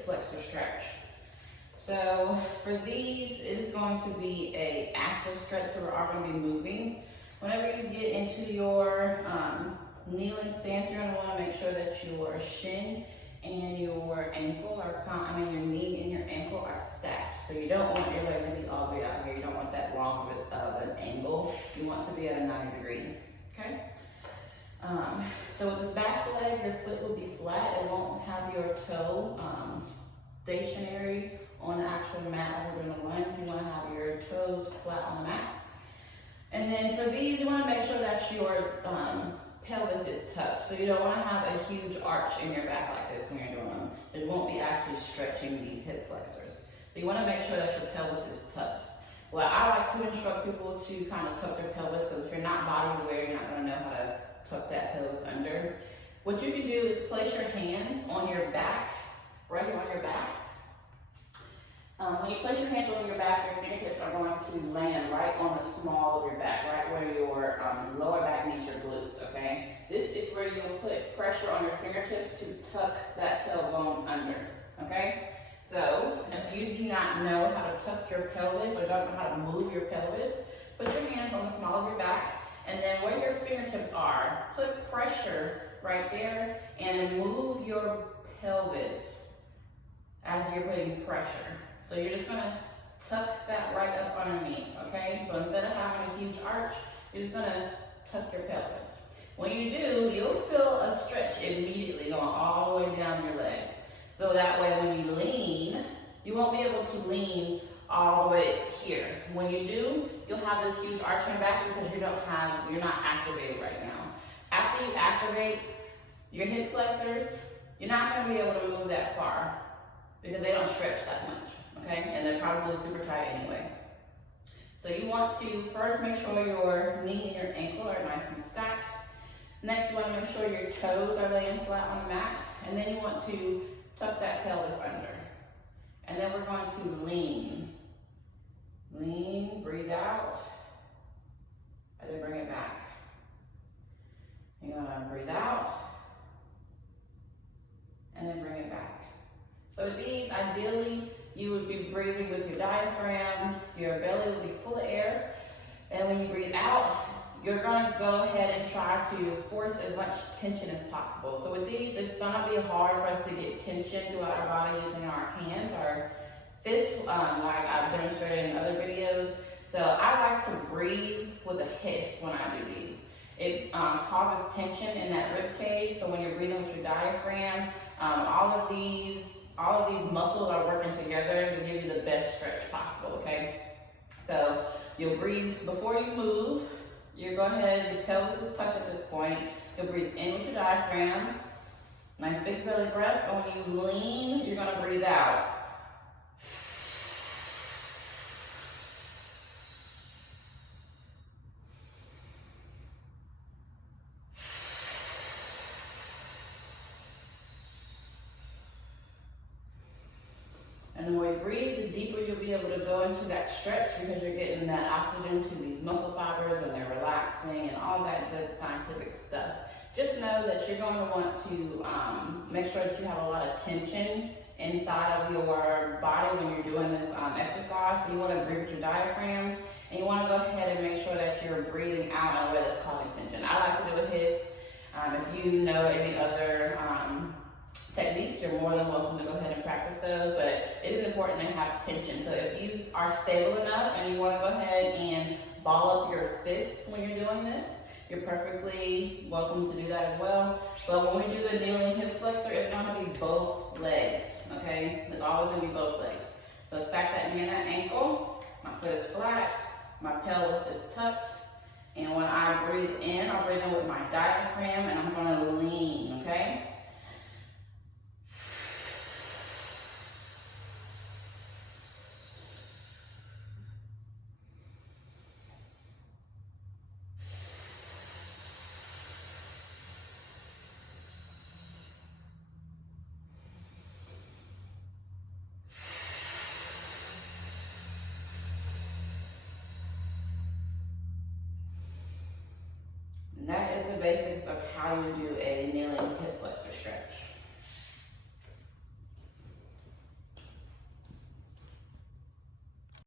hip flexor stretch. So for these, it is going to be a active stretch, so we're all going to be moving. Whenever you get into your kneeling stance, you're going to want to make sure that your shin and your ankle are, your knee and your ankle are stacked. So you don't want your leg to be all the way out here. You don't want that long of an angle. You want to be at a 90 degree, okay? So with this back leg, your foot will be flat. It won't have your toe stationary on the actual mat like we're doing the lunge. You want to have your toes flat on the mat. And then for these, you want to make sure that your pelvis is tucked. So you don't want to have a huge arch in your back like this when you're doing them. It won't be actually stretching these hip flexors. So you want to make sure that your pelvis is tucked. Well, I like to instruct people to kind of tuck their pelvis, because if you're not body aware, you're not going to know how to tuck that pelvis under. What you can do is place your hands on your back, right here on your back. When you place your hands on your back, your fingertips are going to land right on the small of your back, right where your lower back meets your glutes, okay? This is where you'll put pressure on your fingertips to tuck that tailbone under, okay? So if you do not know how to tuck your pelvis or don't know how to move your pelvis, put your hands on the small of your back, and then where your fingertips are, put pressure right there and move your pelvis as you're putting pressure. So you're just gonna tuck that right up underneath, okay? So instead of having a huge arch, you're just gonna tuck your pelvis. When you do, you'll feel a stretch immediately going all the way down your leg. So that way when you lean, you won't be able to lean all the way here. When you do, you'll have this huge arch in your back because you're not activated right now. After you activate your hip flexors, you're not gonna be able to move that far because they don't stretch that much. Okay, and they're probably super tight anyway. So you want to first make sure your knee and your ankle are nice and stacked. Next, you want to make sure your toes are laying flat on the mat. And then you want to tuck that pelvis under. And then we're going to lean. Lean, breathe out, and then bring it back. You're going to breathe out, and then bring it back. So with these, ideally, you would be breathing with your diaphragm, your belly will be full of air, and when you breathe out, you're gonna go ahead and try to force as much tension as possible. So with these, it's gonna be hard for us to get tension throughout our body using our hands, our fists, like I've demonstrated in other videos. So I like to breathe with a hiss when I do these. It causes tension in that rib cage, so when you're breathing with your diaphragm, all of these muscles are working together to give you the best stretch possible, okay? So you'll breathe before you move. You go ahead, your pelvis is tucked at this point. You'll breathe in with your diaphragm. Nice big belly breath. And when you lean, you're gonna breathe out. And the more you breathe, the deeper you'll be able to go into that stretch because you're getting that oxygen to these muscle fibers and they're relaxing and all that good scientific stuff. Just know that you're going to want to make sure that you have a lot of tension inside of your body when you're doing this exercise. So you want to breathe with your diaphragm, and you want to go ahead and make sure that you're breathing out in a way that's causing tension. I like to do a hiss. If you know any other techniques, you're more than welcome to go ahead and practice those, but it is important to have tension. So if you are stable enough and you want to go ahead and ball up your fists when you're doing this, you're perfectly welcome to do that as well. But when we do the kneeling hip flexor, it's going to be both legs, okay? It's always going to be both legs. So stack that knee and that ankle. My foot is flat, my pelvis is tucked, and when I breathe in, I'll breathe in with my diaphragm, and I'm going to lean, okay? And that is the basics of how you do a